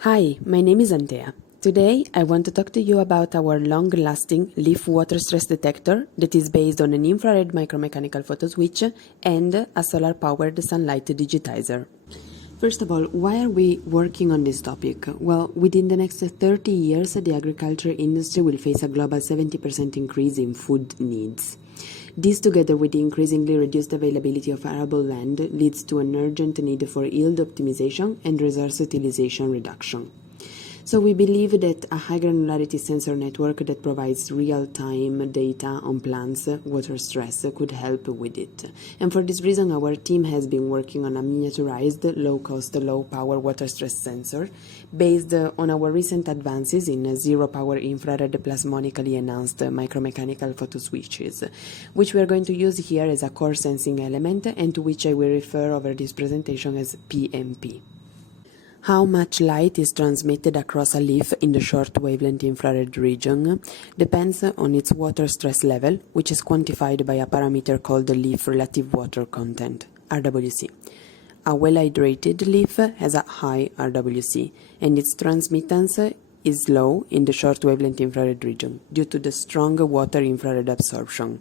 Hi, my name is Antea. Today I want to talk to you about our long-lasting leaf water stress detector that is based on an infrared micromechanical photoswitch and a solar-powered sunlight digitizer. First of all, why are we working on this topic? Well, within the next 30 years, the agriculture industry will face a global 70% increase in food needs. This, together with the increasingly reduced availability of arable land, leads to an urgent need for yield optimization and resource utilization reduction. So we believe that a high-granularity sensor network that provides real-time data on plants' water stress could help with it. And for this reason, our team has been working on a miniaturized, low-cost, low-power water stress sensor based on our recent advances in zero-power infrared plasmonically-enhanced micromechanical photoswitches, which we are going to use here as a core sensing element and to which I will refer over this presentation as PMP. How much light is transmitted across a leaf in the short wavelength infrared region depends on its water stress level, which is quantified by a parameter called the leaf relative water content, RWC. A well-hydrated leaf has a high RWC, and its transmittance is low in the short wavelength infrared region due to the strong water infrared absorption.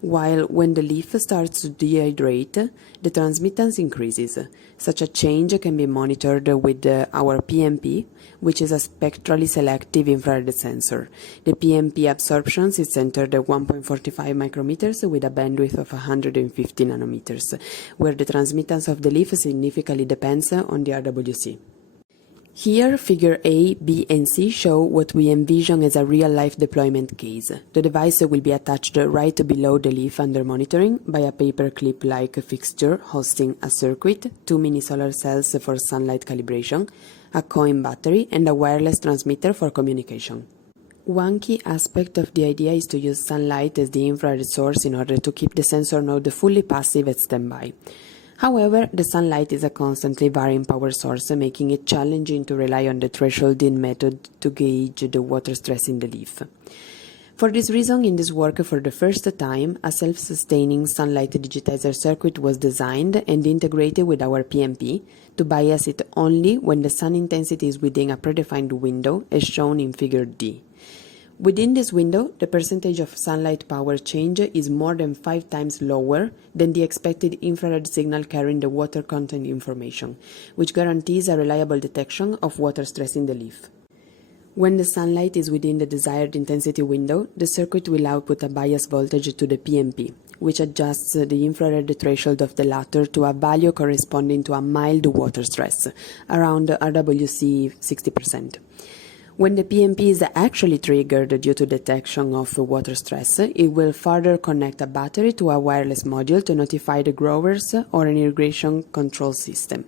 While when the leaf starts to dehydrate, the transmittance increases. Such a change can be monitored with our PMP, which is a spectrally selective infrared sensor. The PMP absorption is centered at 1.45 micrometers with a bandwidth of 150 nanometers, where the transmittance of the leaf significantly depends on the RWC. Here, figure A, B, and C show what we envision as a real-life deployment case. The device will be attached right below the leaf under monitoring by a paperclip-like fixture hosting a circuit, 2 mini solar cells for sunlight calibration, a coin battery, and a wireless transmitter for communication. One key aspect of the idea is to use sunlight as the infrared source in order to keep the sensor node fully passive at standby. However, the sunlight is a constantly varying power source, making it challenging to rely on the thresholding method to gauge the water stress in the leaf. For this reason, in this work, for the first time, a self-sustaining sunlight digitizer circuit was designed and integrated with our PMP to bias it only when the sun intensity is within a predefined window, as shown in figure D. Within this window, the percentage of sunlight power change is more than 5 times lower than the expected infrared signal carrying the water content information, which guarantees a reliable detection of water stress in the leaf. When the sunlight is within the desired intensity window, the circuit will output a bias voltage to the PMP, which adjusts the infrared threshold of the latter to a value corresponding to a mild water stress, around RWC 60%. When the PMP is actually triggered due to detection of water stress, it will further connect a battery to a wireless module to notify the growers or an irrigation control system.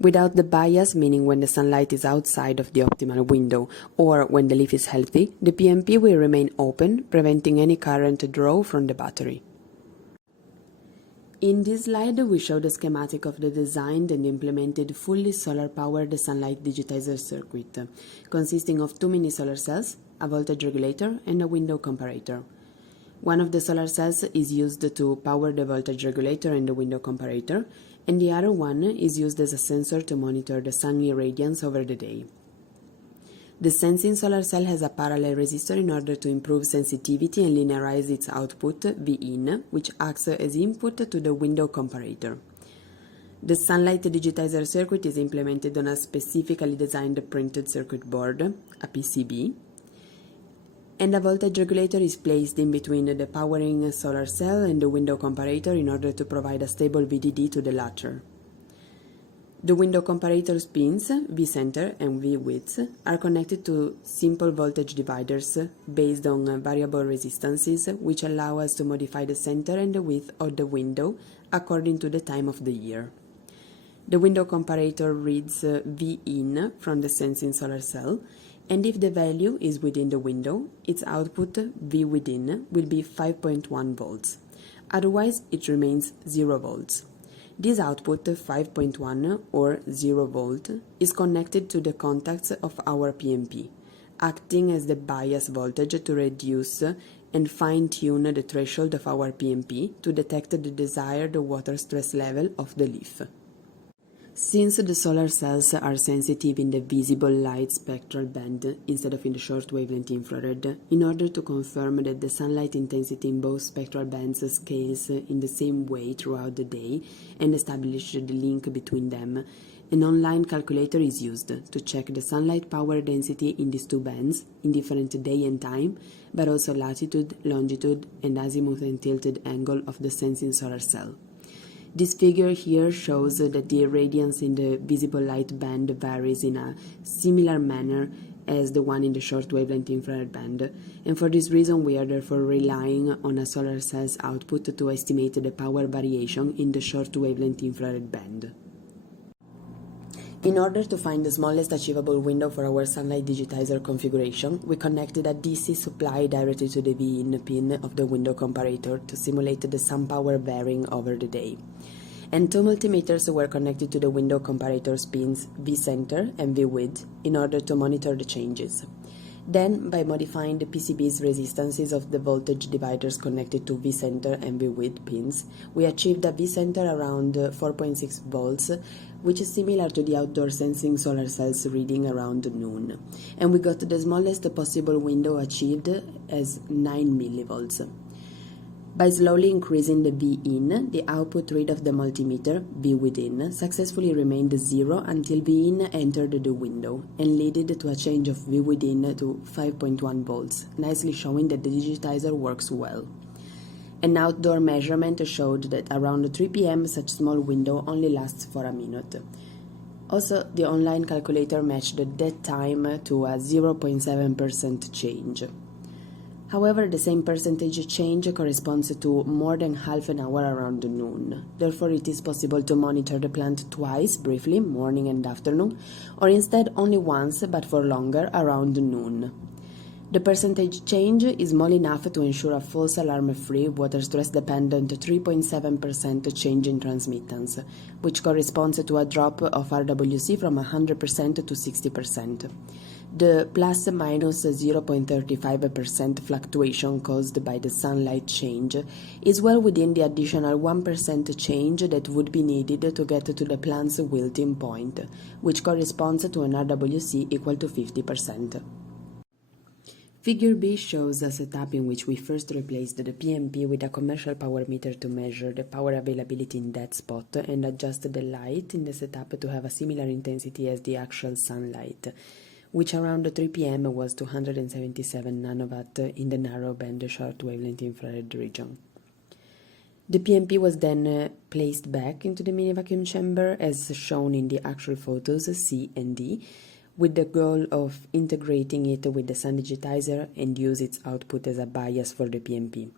Without the bias, meaning when the sunlight is outside of the optimal window or when the leaf is healthy, the PMP will remain open, preventing any current draw from the battery. In this slide, we show the schematic of the designed and implemented fully solar-powered sunlight digitizer circuit, consisting of 2 mini solar cells, a voltage regulator, and a window comparator. One of the solar cells is used to power the voltage regulator and the window comparator, and the other one is used as a sensor to monitor the sun irradiance over the day. The sensing solar cell has a parallel resistor in order to improve sensitivity and linearize its output, Vin, which acts as input to the window comparator. The sunlight digitizer circuit is implemented on a specifically designed printed circuit board, a PCB, and a voltage regulator is placed in between the powering solar cell and the window comparator in order to provide a stable VDD to the latter. The window comparator's pins, V-center and V-width, are connected to simple voltage dividers based on variable resistances, which allow us to modify the center and the width of the window according to the time of the year. The window comparator reads V-in from the sensing solar cell, and if the value is within the window, its output, V-within, will be 5.1 volts. Otherwise, it remains 0 volts. This output, 5.1 or 0 volt, is connected to the contacts of our PMP, acting as the bias voltage to reduce and fine-tune the threshold of our PMP to detect the desired water stress level of the leaf. Since the solar cells are sensitive in the visible light spectral band instead of in the short wavelength infrared, in order to confirm that the sunlight intensity in both spectral bands scales in the same way throughout the day and establish the link between them, an online calculator is used to check the sunlight power density in these two bands in different day and time, but also latitude, longitude, and azimuth and tilted angle of the sensing solar cell. This figure here shows that the irradiance in the visible light band varies in a similar manner as the one in the short wavelength infrared band, and for this reason we are therefore relying on a solar cell's output to estimate the power variation in the short wavelength infrared band. In order to find the smallest achievable window for our sunlight digitizer configuration, we connected a DC supply directly to the V-in pin of the window comparator to simulate the sun power varying over the day. And two multimeters were connected to the window comparator's pins V-center and V-width in order to monitor the changes. Then, by modifying the PCB's resistances of the voltage dividers connected to V-center and V-width pins, we achieved a V-center around 4.6 volts, which is similar to the outdoor sensing solar cells reading around noon. And we got the smallest possible window achieved as 9 millivolts. By slowly increasing the V-in, the output read of the multimeter, V-within, successfully remained 0 until V-in entered the window and led to a change of V-within to 5.1 volts, nicely showing that the digitizer works well. An outdoor measurement showed that around 3 p.m. such small window only lasts for a minute. Also, the online calculator matched that time to a 0.7% change. However, the same percentage change corresponds to more than half an hour around noon. Therefore, it is possible to monitor the plant twice, briefly, morning and afternoon, or instead only once, but for longer, around noon. The percentage change is small enough to ensure a false alarm-free, water stress-dependent 3.7% change in transmittance, which corresponds to a drop of RWC from 100% to 60%. The plus-minus 0.35% fluctuation caused by the sunlight change is well within the additional 1% change that would be needed to get to the plant's wilting point, which corresponds to an RWC equal to 50%. Figure B shows a setup in which we first replaced the PMP with a commercial power meter to measure the power availability in that spot and adjust the light in the setup to have a similar intensity as the actual sunlight, which around 3 p.m. was 277 nanowatt in the narrow band short wavelength infrared region. The PMP was then placed back into the mini vacuum chamber as shown in the actual photos C and D, with the goal of integrating it with the sun digitizer and use its output as a bias for the PMP.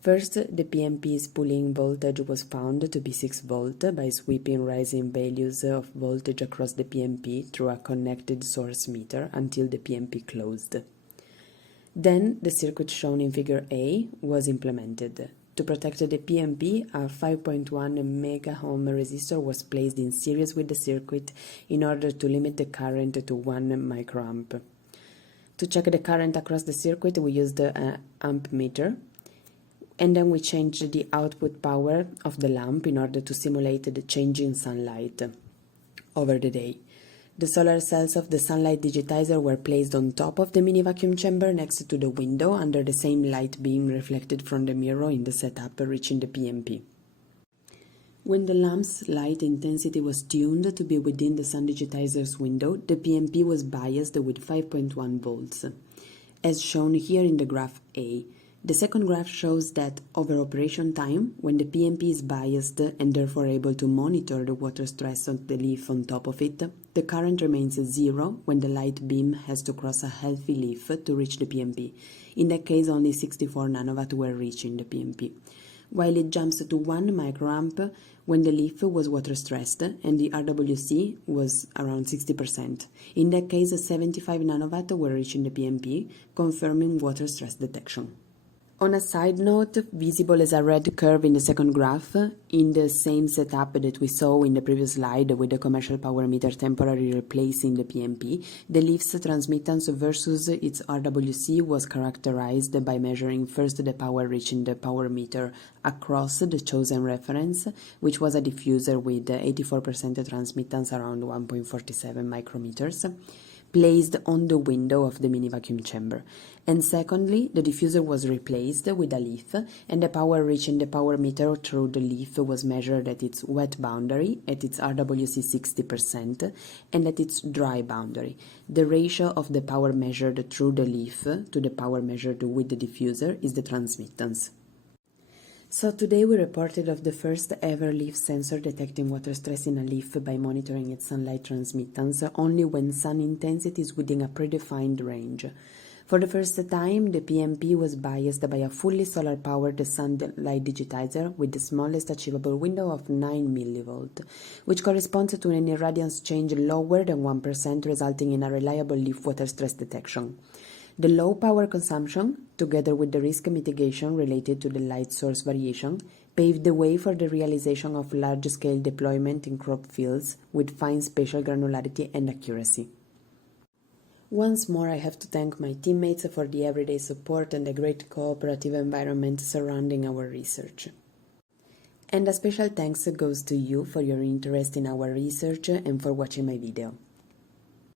First, the PMP's pulling voltage was found to be 6 volt by sweeping rising values of voltage across the PMP through a connected source meter until the PMP closed. Then, the circuit shown in figure A was implemented. To protect the PMP, a 5.1 megaohm resistor was placed in series with the circuit in order to limit the current to 1 microamp. To check the current across the circuit, we used an amp meter, and then we changed the output power of the lamp in order to simulate the changing sunlight over the day. The solar cells of the sunlight digitizer were placed on top of the mini vacuum chamber next to the window under the same light beam reflected from the mirror in the setup reaching the PMP. When the lamp's light intensity was tuned to be within the sun digitizer's window, the PMP was biased with 5.1 volts, as shown here in the graph A. The second graph shows that over operation time, when the PMP is biased and therefore able to monitor the water stress on the leaf on top of it, the current remains 0 when the light beam has to cross a healthy leaf to reach the PMP. In that case, only 64 nanowatt were reaching the PMP, while it jumps to 1 microamp when the leaf was water stressed and the RWC was around 60%. In that case, 75 nanowatt were reaching the PMP, confirming water stress detection. On a side note, visible as a red curve in the second graph, in the same setup that we saw in the previous slide with the commercial power meter temporarily replacing the PMP, the leaf's transmittance versus its RWC was characterized by measuring first the power reaching the power meter across the chosen reference, which was a diffuser with 84% transmittance around 1.47 micrometers, placed on the window of the mini vacuum chamber. And secondly, the diffuser was replaced with a leaf, and the power reaching the power meter through the leaf was measured at its wet boundary, at its RWC 60%, and at its dry boundary. The ratio of the power measured through the leaf to the power measured with the diffuser is the transmittance. So today we reported of the first ever leaf sensor detecting water stress in a leaf by monitoring its sunlight transmittance only when sun intensity is within a predefined range. For the first time, the PMP was biased by a fully solar-powered sunlight digitizer with the smallest achievable window of 9 mV, which corresponds to an irradiance change lower than 1%, resulting in a reliable leaf water stress detection. The low power consumption, together with the risk mitigation related to the light source variation, paved the way for the realization of large-scale deployment in crop fields with fine spatial granularity and accuracy. Once more, I have to thank my teammates for the everyday support and the great cooperative environment surrounding our research. And a special thanks goes to you for your interest in our research and for watching my video.